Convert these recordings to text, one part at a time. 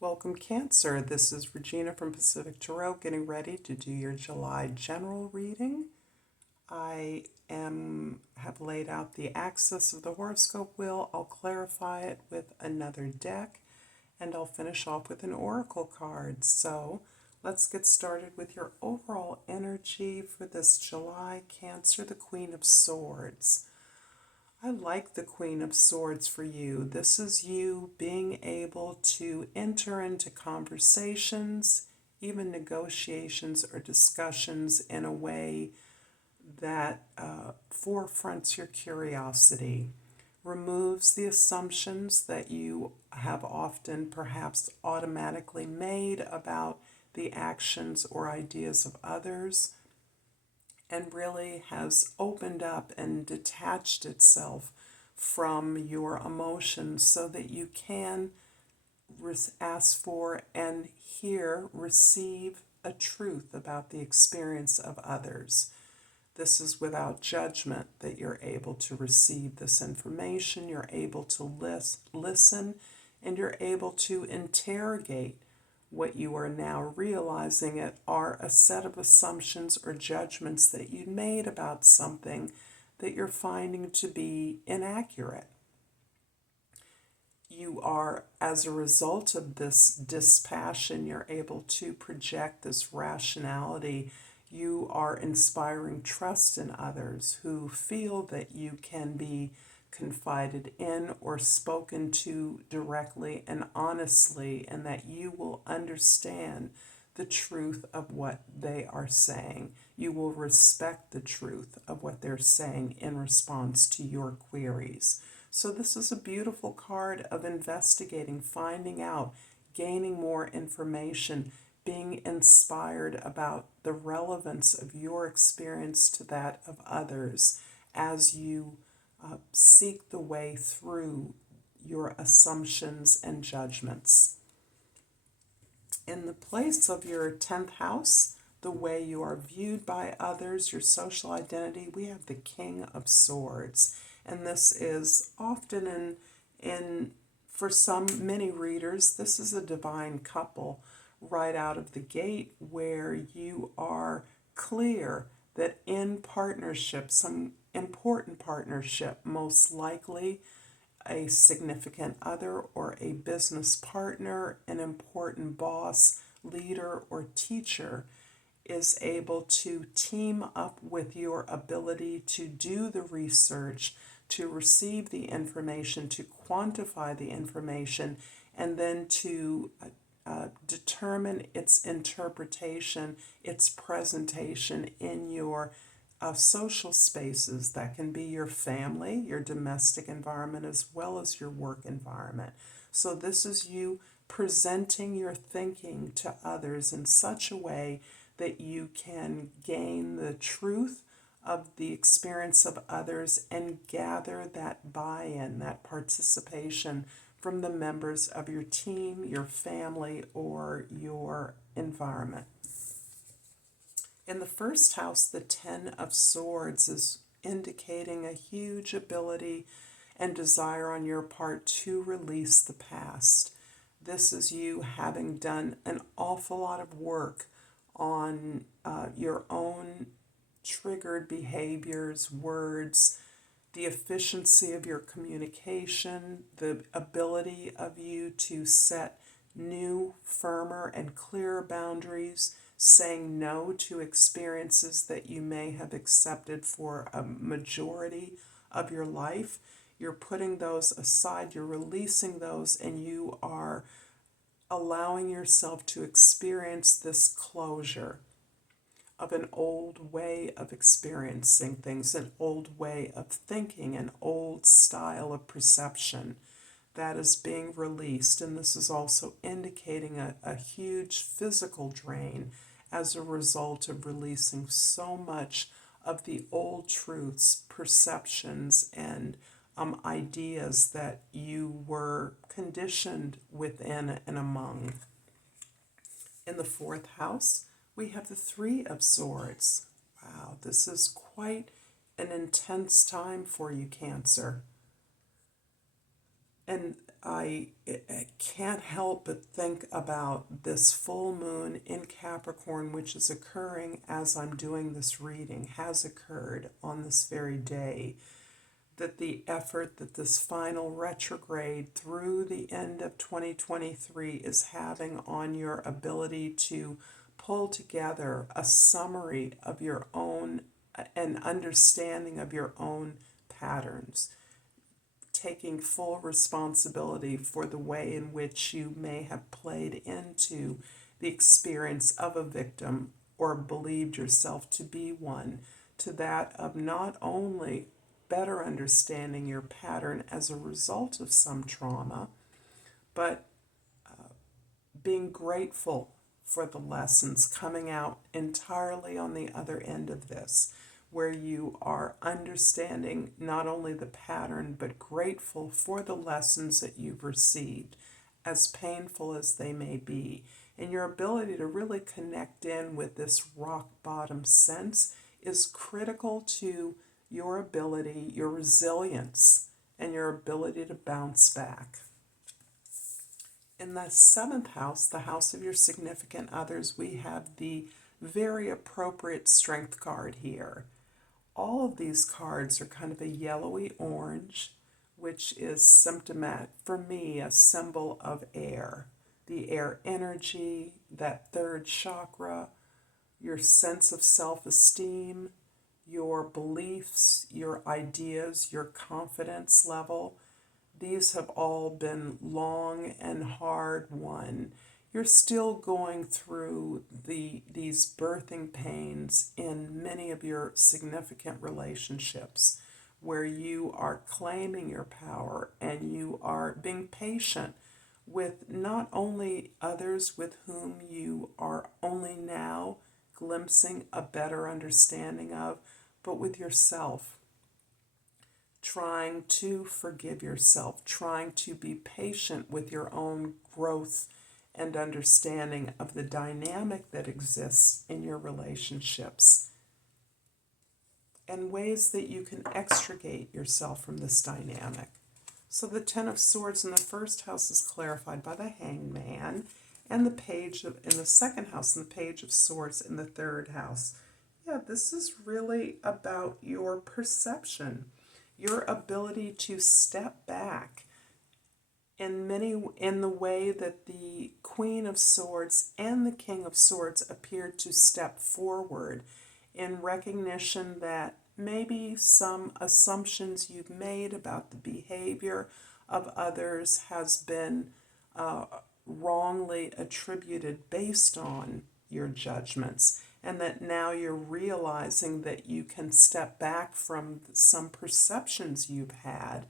Welcome, Cancer. This is Regina from Pacific Tarot getting ready to do your July general reading. I have laid out the axis of the horoscope wheel. I'll clarify it with another deck, and I'll finish off with an oracle card. So let's get started with your overall energy for this July, Cancer, the Queen of Swords. I like the Queen of Swords for you. This is you being able to enter into conversations, even negotiations or discussions in a way that forefronts your curiosity, removes the assumptions that you have often perhaps automatically made about the actions or ideas of others, and really has opened up and detached itself from your emotions so that you can ask for and receive a truth about the experience of others. This is without judgment that you're able to receive this information, you're able to listen, and you're able to interrogate what you are now realizing it are a set of assumptions or judgments that you made about something that you're finding to be inaccurate. You are, as a result of this dispassion, you're able to project this rationality. You are inspiring trust in others who feel that you can be confided in or spoken to directly and honestly, and that you will understand the truth of what they are saying. You will respect the truth of what they're saying in response to your queries. So this is a beautiful card of investigating, finding out, gaining more information, being inspired about the relevance of your experience to that of others as you seek the way through your assumptions and judgments. In the place of your 10th house, the way you are viewed by others, your social identity, we have the King of Swords. And this is often for many readers, this is a divine couple right out of the gate, where you are clear that in partnership, some important partnership, most likely a significant other or a business partner, an important boss, leader, or teacher, is able to team up with your ability to do the research, to receive the information, to quantify the information, and then to determine its interpretation, its presentation in your social spaces. That can be your family, your domestic environment, as well as your work environment. So this is you presenting your thinking to others in such a way that you can gain the truth of the experience of others and gather that buy-in, that participation from the members of your team, your family, or your environment. In the first house, the Ten of Swords is indicating a huge ability and desire on your part to release the past. This is you having done an awful lot of work on your own triggered behaviors, words, the efficiency of your communication, the ability of you to set new, firmer, and clearer boundaries, saying no to experiences that you may have accepted for a majority of your life. You're putting those aside, you're releasing those, and you are allowing yourself to experience this closure of an old way of experiencing things, an old way of thinking, an old style of perception that is being released. And this is also indicating a huge physical drain as a result of releasing so much of the old truths, perceptions, and ideas that you were conditioned within and among. In the fourth house, we have the Three of Swords. Wow, this is quite an intense time for you, Cancer. And I can't help but think about this full moon in Capricorn, which is occurring as I'm doing this reading, has occurred on this very day, that the effort that this final retrograde through the end of 2023 is having on your ability to pull together a summary of your own, an understanding of your own patterns, taking full responsibility for the way in which you may have played into the experience of a victim or believed yourself to be one, to that of not only better understanding your pattern as a result of some trauma, but being grateful for the lessons coming out entirely on the other end of this, where you are understanding not only the pattern, but grateful for the lessons that you've received, as painful as they may be. And your ability to really connect in with this rock bottom sense is critical to your ability, your resilience, and your ability to bounce back. In the seventh house, the house of your significant others, we have the very appropriate strength card here. All of these cards are kind of a yellowy orange, which is symptomatic, for me, a symbol of air. The air energy, that third chakra, your sense of self-esteem, your beliefs, your ideas, your confidence level. These have all been long and hard won. You're still going through these birthing pains in many of your significant relationships, where you are claiming your power and you are being patient with not only others with whom you are only now glimpsing a better understanding of, but with yourself. Trying to forgive yourself, trying to be patient with your own growth and understanding of the dynamic that exists in your relationships, and ways that you can extricate yourself from this dynamic. So the Ten of Swords in the first house is clarified by the Hangman, and the Page of, in the second house, and the Page of Swords in the third house. Yeah, this is really about your perception, your ability to step back in the way that the Queen of Swords and the King of Swords appeared to step forward in recognition that maybe some assumptions you've made about the behavior of others has been wrongly attributed based on your judgments, and that now you're realizing that you can step back from some perceptions you've had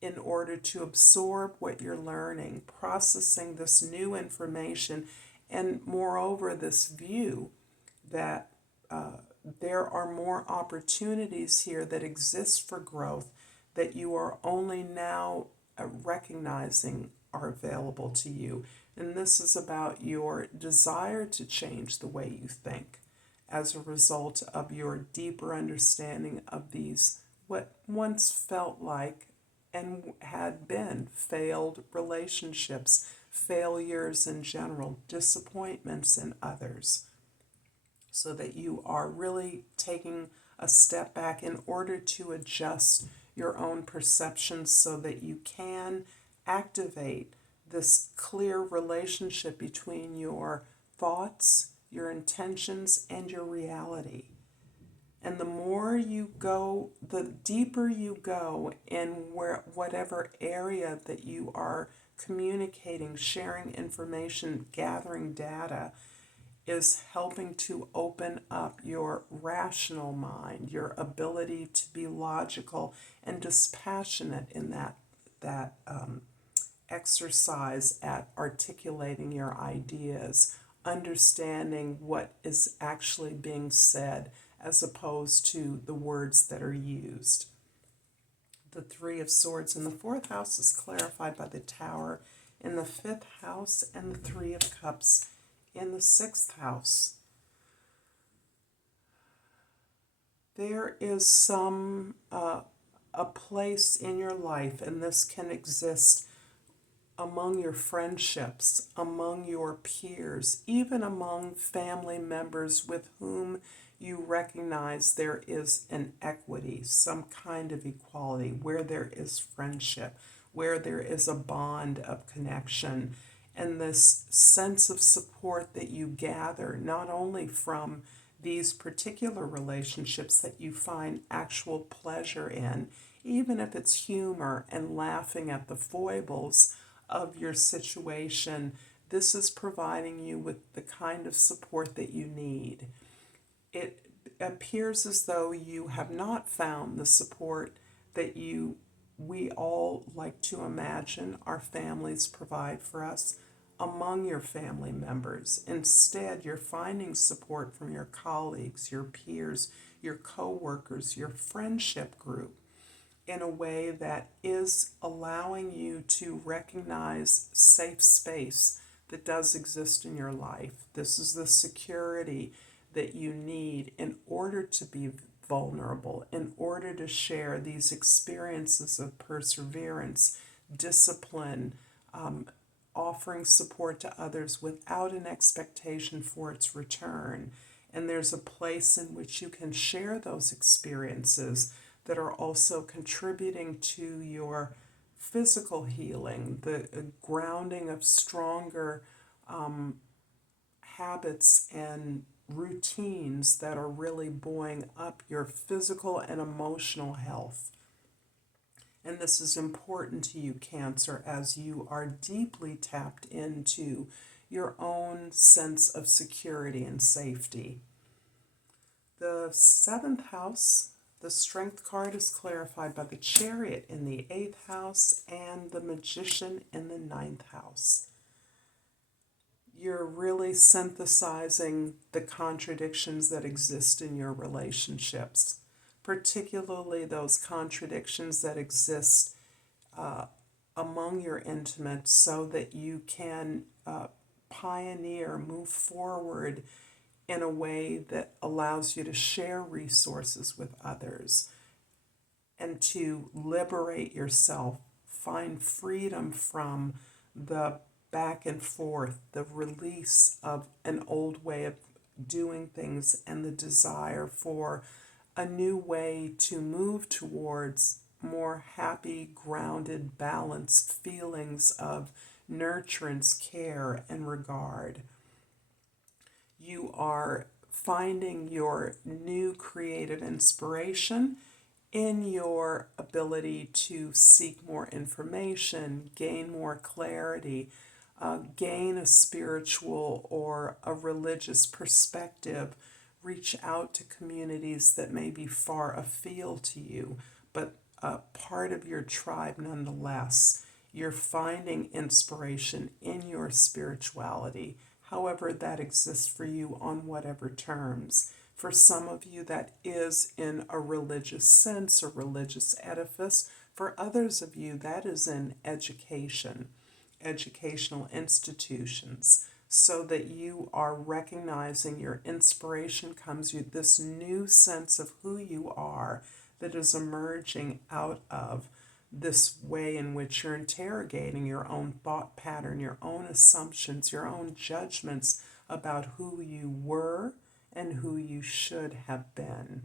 in order to absorb what you're learning, processing this new information, and moreover, this view that there are more opportunities here that exist for growth that you are only now recognizing are available to you. And this is about your desire to change the way you think as a result of your deeper understanding of these, what once felt like and had been failed relationships, failures in general, disappointments in others, so that you are really taking a step back in order to adjust your own perceptions so that you can activate this clear relationship between your thoughts, your intentions, and your reality. And the more you go, the deeper you go in whatever area that you are communicating, sharing information, gathering data, is helping to open up your rational mind, your ability to be logical and dispassionate in that exercise at articulating your ideas, understanding what is actually being said as opposed to the words that are used. The Three of Swords in the fourth house is clarified by the Tower in the fifth house, and the Three of Cups in the sixth house. There is a place in your life, and this can exist among your friendships, among your peers, even among family members with whom you recognize there is an equity, some kind of equality, where there is friendship, where there is a bond of connection, and this sense of support that you gather not only from these particular relationships that you find actual pleasure in, even if it's humor and laughing at the foibles of your situation, this is providing you with the kind of support that you need. It appears as though you have not found the support that we all like to imagine our families provide for us among your family members. Instead, you're finding support from your colleagues, your peers, your coworkers, your friendship group in a way that is allowing you to recognize safe space that does exist in your life. This is the security that you need in order to be vulnerable, in order to share these experiences of perseverance, discipline, offering support to others without an expectation for its return. And there's a place in which you can share those experiences that are also contributing to your physical healing, the grounding of stronger habits and routines that are really buoying up your physical and emotional health. And this is important to you, Cancer, as you are deeply tapped into your own sense of security and safety. The seventh house, the Strength card, is clarified by the Chariot in the 8th house and the Magician in the 9th house. You're really synthesizing the contradictions that exist in your relationships, particularly those contradictions that exist among your intimates, so that you can pioneer, move forward in a way that allows you to share resources with others and to liberate yourself, find freedom from the back and forth, the release of an old way of doing things, and the desire for a new way to move towards more happy, grounded, balanced feelings of nurturance, care, and regard. You are finding your new creative inspiration in your ability to seek more information, gain more clarity, gain a spiritual or a religious perspective, reach out to communities that may be far afield to you, but part of your tribe nonetheless. You're finding inspiration in your spirituality, however that exists for you on whatever terms. For some of you, that is in a religious sense, a religious edifice. For others of you, that is in education, educational institutions, so that you are recognizing your inspiration comes you this new sense of who you are that is emerging out of this way in which you're interrogating your own thought pattern, your own assumptions, your own judgments about who you were and who you should have been.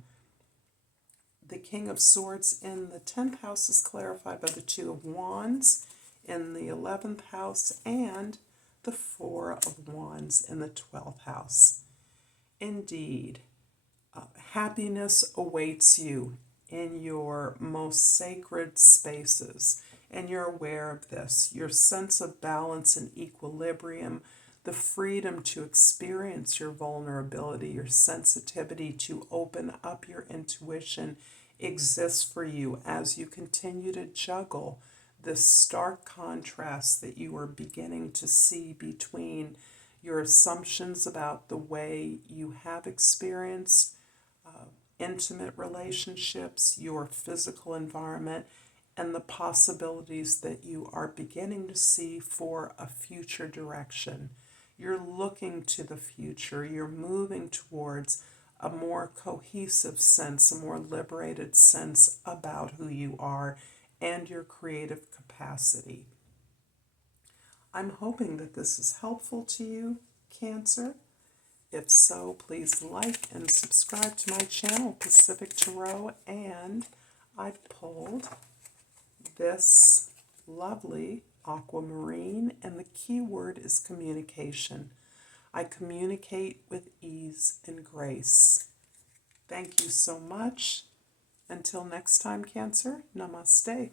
The King of Swords in the 10th house is clarified by the Two of Wands in the 11th house and the Four of Wands in the 12th house. Indeed, happiness awaits you in your most sacred spaces, and you're aware of this. Your sense of balance and equilibrium, the freedom to experience your vulnerability, your sensitivity to open up your intuition exists for you as you continue to juggle this stark contrast that you are beginning to see between your assumptions about the way you have experienced intimate relationships, your physical environment, and the possibilities that you are beginning to see for a future direction. You're looking to the future. You're moving towards a more cohesive sense, a more liberated sense about who you are and your creative capacity. I'm hoping that this is helpful to you, Cancer. If so, please like and subscribe to my channel, Pacific Tarot, and I've pulled this lovely aquamarine, and the key word is communication. I communicate with ease and grace. Thank you so much. Until next time, Cancer, namaste.